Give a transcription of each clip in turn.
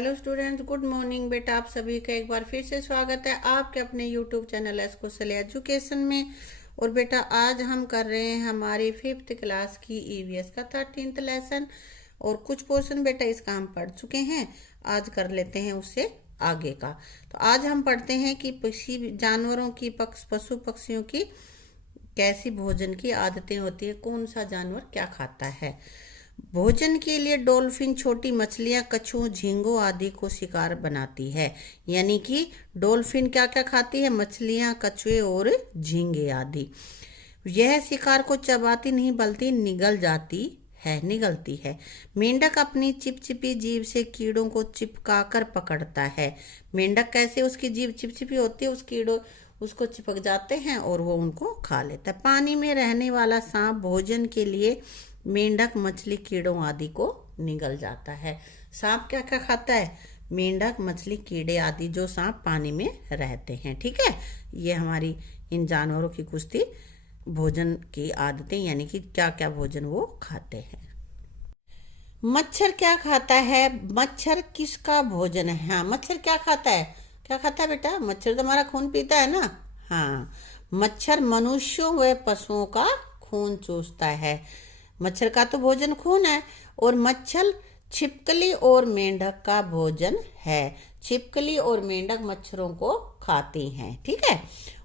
Hello students, good morning बेटा। आप सभी का एक बार फिर से स्वागत है आपके अपने यूट्यूब चैनल एस्कोसल एजुकेशन में। और बेटा आज हम कर रहे हैं हमारी 5th क्लास की ईवीएस का 13th लेसन। और कुछ पोर्शन बेटा इसका हम पढ़ चुके हैं, आज कर लेते हैं उससे आगे का। तो आज हम पढ़ते हैं कि पक्षी जानवरों की पशु पक्षियों की कैसी भोजन की आदतें होती है, कौन सा जानवर क्या खाता है। भोजन के लिए डॉल्फिन छोटी मछलियां, कछुओं, झींगों आदि को शिकार बनाती है। यानी कि डॉल्फिन क्या क्या खाती है? मछलियां, कछुए और झींगे आदि। यह शिकार को चबाती नहीं बल्कि निगलती है। मेंढक अपनी चिपचिपी जीभ से कीड़ों को चिपकाकर पकड़ता है। मेंढक कैसे? उसकी जीभ चिपचिपी होती है, उस कीड़ों उसको चिपक जाते हैं और वो उनको खा लेता है। पानी में रहने वाला सांप भोजन के लिए मेंढक, मछली, कीड़ों आदि को निगल जाता है। सांप क्या क्या खाता है? मेंढक, मछली, कीड़े आदि जो सांप पानी में रहते हैं। ठीक है, ये हमारी इन जानवरों की कुछ थी भोजन की आदतें, यानी कि क्या क्या भोजन वो खाते हैं। मच्छर क्या खाता है? मच्छर किसका भोजन है? हाँ, मच्छर क्या खाता है? क्या खाता है बेटा? मच्छर तो हमारा खून पीता है ना। हाँ, मच्छर मनुष्यों व पशुओं का खून चूसता है। मच्छर का तो भोजन खून है। और मच्छर छिपकली और मेंढक का भोजन है। छिपकली और मेंढक मच्छरों को खाती हैं। ठीक है,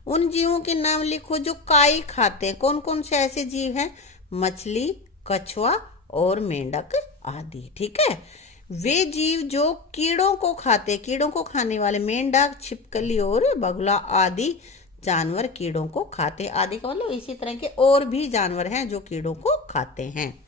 उन जीवों के नाम लिखो जो काई खाते हैं। कौन कौन से ऐसे जीव हैं? मछली, कछुआ और मेंढक आदि। ठीक है, वे जीव जो कीड़ों को खाते, कीड़ों को खाने वाले मेंढक, छिपकली और बगुला आदि जानवर कीड़ों को खाते। आदि का मतलब इसी तरह के और भी जानवर हैं जो कीड़ों को खाते हैं।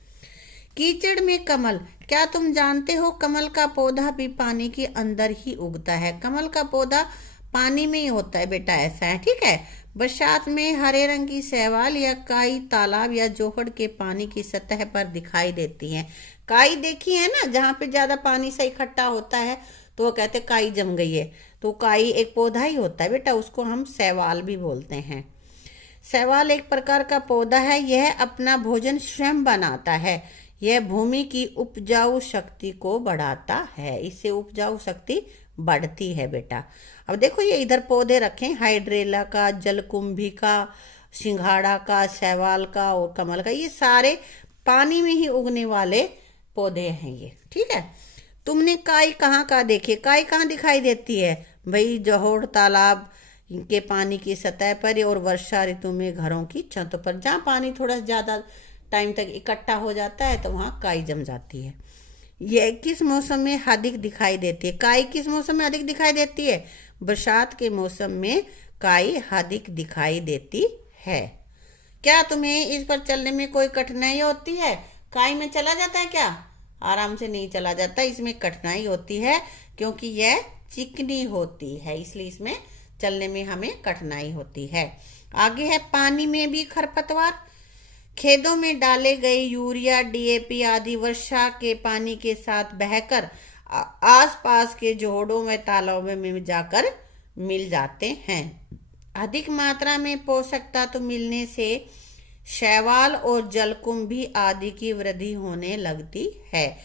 कीचड़ में कमल। क्या तुम जानते हो कमल का पौधा भी पानी के अंदर ही उगता है? कमल का पौधा पानी में ही होता है बेटा, ऐसा है। ठीक है, बरसात में हरे रंग की शैवाल या काई तालाब या जोहड़ के पानी की सतह पर दिखाई देती है। काई देखी है ना, जहाँ पे ज्यादा पानी से इकट्ठा होता है तो वो कहते हैं काई जम गई है। तो काई एक पौधा ही होता है बेटा, उसको हम शैवाल भी बोलते हैं। शैवाल एक प्रकार का पौधा है, यह अपना भोजन स्वयं बनाता है। यह भूमि की उपजाऊ शक्ति को बढ़ाता है, इससे उपजाऊ शक्ति बढ़ती है बेटा। अब देखो ये इधर पौधे रखे, हाइड्रेला का, जलकुंभी का, सिंघाड़ा का, शैवाल का और कमल का। ये सारे पानी में ही उगने वाले पौधे हैं ये। ठीक है, तुमने काई कहाँ कहाँ देखी? काई कहाँ दिखाई देती है भाई? जोहड़ तालाब के पानी की सतह पर और वर्षा ऋतु में घरों की छतों पर, जहाँ पानी थोड़ा ज्यादा टाइम तक इकट्ठा हो जाता है तो वहाँ काई जम जाती है। यह किस मौसम में अधिक दिखाई देती है? काई किस मौसम में अधिक दिखाई देती है? बरसात के मौसम में काई अधिक दिखाई देती है। क्या तुम्हें इस पर चलने में कोई कठिनाई होती है? काई में चला जाता है क्या? आराम से नहीं चला जाता, इसमें कठिनाई होती है क्योंकि यह चिकनी होती है, इसलिए इसमें चलने में हमें कठिनाई होती है। आगे है पानी में भी खरपतवार। खेतों में डाले गए यूरिया, डीएपी आदि वर्षा के पानी के साथ बहकर आसपास के जोड़ों में तालाबों में जाकर मिल जाते हैं। अधिक मात्रा में पोषक तत्व मिलने से शैवाल और जलकुंभी आदि की वृद्धि होने लगती है।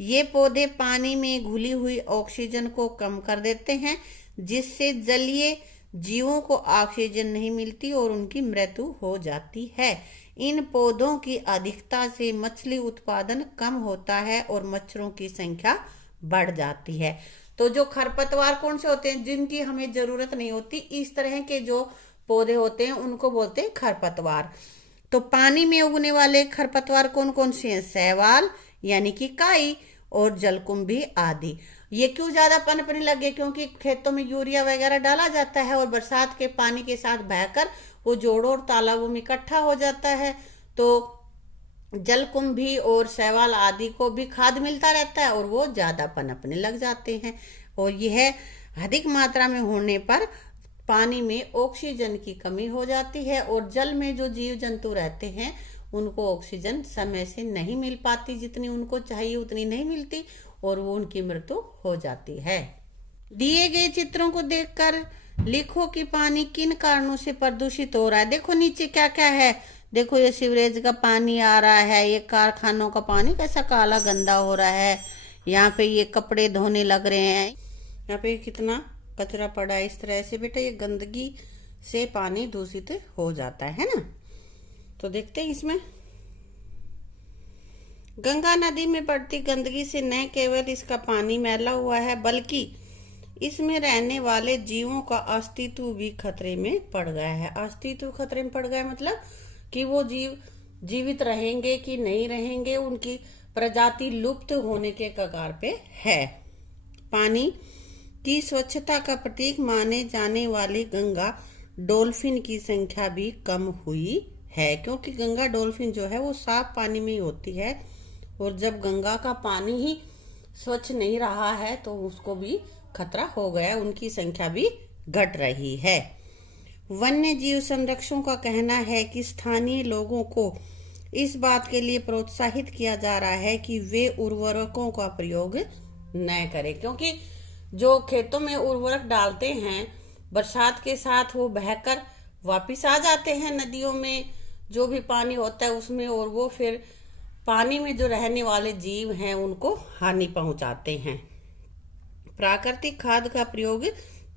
ये पौधे पानी में घुली हुई ऑक्सीजन को कम कर देते हैं, जिससे जलीय जीवों को ऑक्सीजन नहीं मिलती और उनकी मृत्यु हो जाती है। इन पौधों की अधिकता से मछली उत्पादन कम होता है और मच्छरों की संख्या बढ़ जाती है। तो जो खरपतवार कौन से होते हैं? जिनकी हमें जरूरत नहीं होती, इस तरह के जो पौधे होते हैं उनको बोलते हैं खरपतवार। तो पानी में उगने वाले खरपतवार कौन कौन से हैं? शैवाल यानी कि काई और जलकुंभी आदि। ये क्यों ज्यादा पनपने लगे? क्योंकि खेतों में यूरिया वगैरह डाला जाता है और बरसात के पानी के साथ बहकर वो जोड़ों और तालाबों में इकट्ठा हो जाता है। तो जलकुंभी और शैवाल आदि को भी खाद मिलता रहता है और वो ज्यादा पनपने लग जाते हैं। और यह अधिक मात्रा में होने पर पानी में ऑक्सीजन की कमी हो जाती है और जल में जो जीव जंतु रहते हैं उनको ऑक्सीजन समय से नहीं मिल पाती, जितनी उनको चाहिए उतनी नहीं मिलती और वो उनकी मृत्यु हो जाती है। दिए गए चित्रों को देखकर लिखो कि पानी किन कारणों से प्रदूषित हो रहा है। देखो नीचे क्या क्या है, देखो ये सीवरेज का पानी आ रहा है, ये कारखानों का पानी कैसा काला गंदा हो रहा है, यहाँ पे ये कपड़े धोने लग रहे हैं। यहाँ पे कितना कचरा पड़ा है। इस तरह से बेटा ये गंदगी से पानी दूषित हो जाता है ना। तो देखते हैं इसमें गंगा नदी में पड़ती गंदगी से न केवल इसका पानी मैला हुआ है बल्कि इसमें रहने वाले जीवों का अस्तित्व भी खतरे में पड़ गया है। अस्तित्व खतरे में पड़ गया मतलब कि वो जीव जीवित रहेंगे कि नहीं रहेंगे, उनकी प्रजाति लुप्त होने के कगार पे है। पानी की स्वच्छता का प्रतीक माने जाने वाली गंगा डॉल्फिन की संख्या भी कम हुई है, क्योंकि गंगा डॉल्फिन जो है वो साफ पानी में ही होती है, और जब गंगा का पानी ही स्वच्छ नहीं रहा है तो उसको भी खतरा हो गया, उनकी संख्या भी घट रही है। वन्य जीव संरक्षकों का कहना है कि स्थानीय लोगों को इस बात के लिए प्रोत्साहित किया जा रहा है कि वे उर्वरकों का प्रयोग न करें, क्योंकि जो खेतों में उर्वरक डालते हैं बरसात के साथ वो बहकर वापिस आ जाते हैं नदियों में, जो भी पानी होता है उसमें, और वो फिर पानी में जो रहने वाले जीव हैं उनको हानि पहुंचाते हैं। प्राकृतिक खाद का प्रयोग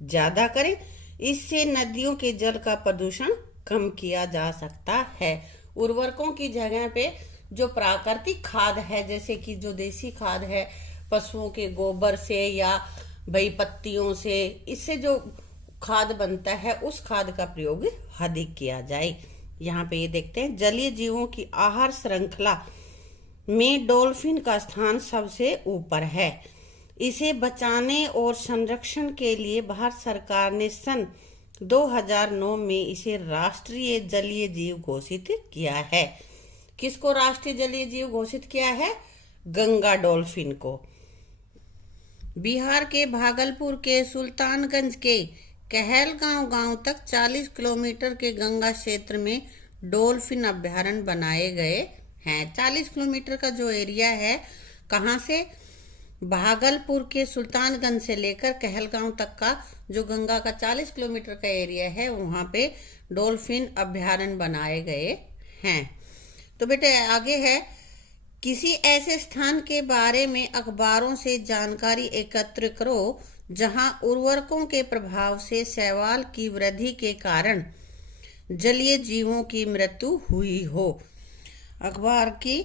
ज्यादा करें, इससे नदियों के जल का प्रदूषण कम किया जा सकता है। उर्वरकों की जगह पे जो प्राकृतिक खाद है, जैसे कि जो देसी खाद है पशुओं के गोबर से या भाई पत्तियों से, इससे जो खाद बनता है उस खाद का प्रयोग अधिक किया जाए। यहाँ पे ये देखते हैं जलीय जीवों की आहार श्रृंखला में डॉल्फिन का स्थान सबसे ऊपर है। इसे बचाने और संरक्षण के लिए भारत सरकार ने सन 2009 में इसे राष्ट्रीय जलीय जीव घोषित किया है। किसको राष्ट्रीय जलीय जीव घोषित किया है? गंगा डॉल्फिन को। बिहार के भागलपुर के सुल्तानगंज के कहलगांव गांव तक 40 किलोमीटर के गंगा क्षेत्र में डॉल्फिन अभ्यारण्य बनाए गए हैं। 40 किलोमीटर का जो एरिया है, कहाँ से? भागलपुर के सुल्तानगंज से लेकर कहलगांव तक का जो गंगा का 40 किलोमीटर का एरिया है, वहां पे डॉल्फिन अभ्यारण्य बनाए गए हैं। तो बेटे आगे है, किसी ऐसे स्थान के बारे में अखबारों से जानकारी एकत्र करो जहां उर्वरकों के प्रभाव से शैवाल की वृद्धि के कारण जलीय जीवों की मृत्यु हुई हो। अखबार की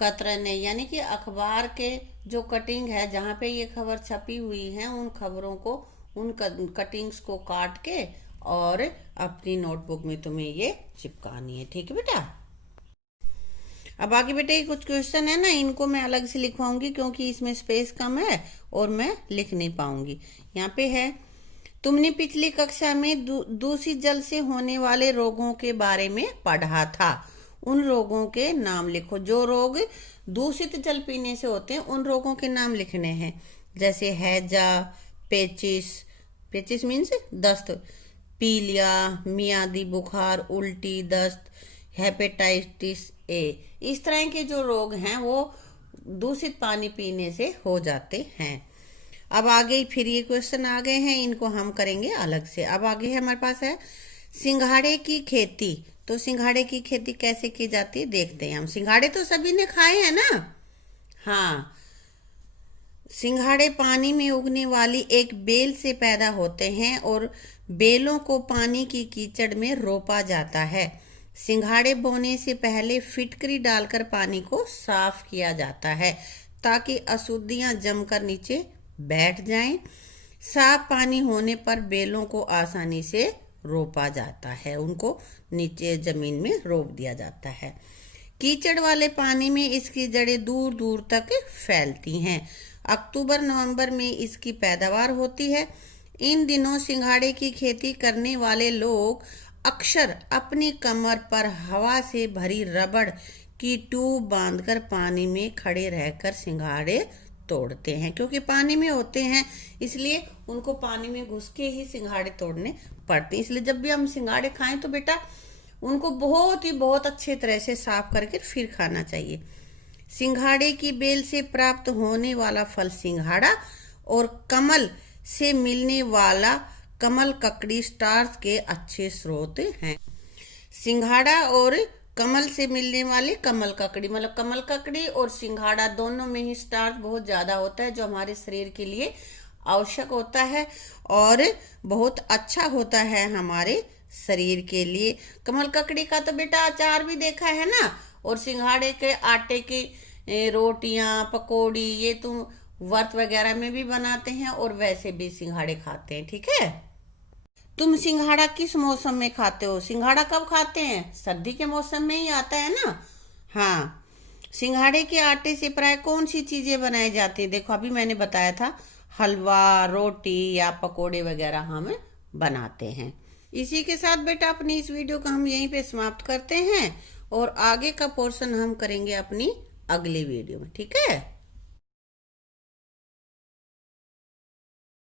कतरने यानी कि अखबार के जो कटिंग है, जहाँ पे ये खबर छपी हुई है, उन खबरों को, उन कटिंग्स को काट के और अपनी नोटबुक में तुम्हें ये चिपकानी है। ठीक है बेटा। अब आगे बेटे कुछ क्वेश्चन है ना, इनको मैं अलग से लिखवाऊंगी क्योंकि इसमें स्पेस कम है और मैं लिख नहीं पाऊंगी। यहाँ पे है, तुमने पिछली कक्षा में दूषित जल से होने वाले रोगों के बारे में पढ़ा था। उन रोगों के नाम लिखो। जो रोग दूषित जल पीने से होते हैं उन रोगों के नाम लिखने हैं, जैसे हैजा, पेचिस, पेचिस मीन्स दस्त, पीलिया, मियादी बुखार, उल्टी, दस्त, हेपेटाइटिस ए। इस तरह के जो रोग हैं वो दूषित पानी पीने से हो जाते हैं। अब आगे फिर ये क्वेश्चन आ गए हैं, इनको हम करेंगे अलग से। अब आगे है हमारे पास है सिंघाड़े की खेती। तो सिंघाड़े की खेती कैसे की जाती है देखते हैं हम। सिंघाड़े तो सभी ने खाए हैं ना। हाँ, सिंघाड़े पानी में उगने वाली एक बेल से पैदा होते हैं और बेलों को पानी की कीचड़ में रोपा जाता है। सिंघाड़े बोने से पहले फिटकरी डालकर पानी को साफ किया जाता है ताकि अशुद्धियां जमकर नीचे बैठ जाएं। साफ पानी होने पर बेलों को आसानी से रोपा जाता है, उनको नीचे जमीन में रोप दिया जाता है। कीचड़ वाले पानी में इसकी जड़ें दूर दूर तक फैलती हैं। अक्टूबर नवंबर में इसकी पैदावार होती है। इन दिनों सिंघाड़े की खेती करने वाले लोग अक्सर अपनी कमर पर हवा से भरी रबड़ की ट्यूब बांधकर पानी में खड़े रहकर सिंघाड़े तोड़ते हैं, क्योंकि पानी में होते हैं इसलिए उनको पानी में घुस के ही सिंघाड़े तोड़ने पड़ते हैं। इसलिए जब भी हम सिंघाड़े खाएं तो बेटा उनको बहुत अच्छे तरह से साफ करके फिर खाना चाहिए। सिंघाड़े की बेल से प्राप्त होने वाला फल सिंघाड़ा और कमल से मिलने वाला कमल ककड़ी स्टार्च के अच्छे स्रोत हैं। सिंघाड़ा और कमल से मिलने वाली कमल ककड़ी, मतलब कमल ककड़ी और सिंघाड़ा दोनों में ही स्टार्च बहुत ज़्यादा होता है, जो हमारे शरीर के लिए आवश्यक होता है और बहुत अच्छा होता है हमारे शरीर के लिए। कमल ककड़ी का तो बेटा अचार भी देखा है ना, और सिंघाड़े के आटे की रोटियां पकौड़ी ये तुम व्रत वगैरह में भी बनाते हैं और वैसे भी सिंघाड़े खाते हैं। ठीक है, तुम सिंघाड़ा किस मौसम में खाते हो? सिंघाड़ा कब खाते हैं? सर्दी के मौसम में ही आता है ना। हाँ, सिंघाड़े के आटे से प्राय कौन सी चीजें बनाई जाती है? देखो अभी मैंने बताया था, हलवा रोटी या पकोड़े वगैरह हम बनाते हैं। इसी के साथ बेटा अपनी इस वीडियो को हम यहीं पे समाप्त करते हैं और आगे का पोर्शन हम करेंगे अपनी अगली वीडियो में। ठीक है।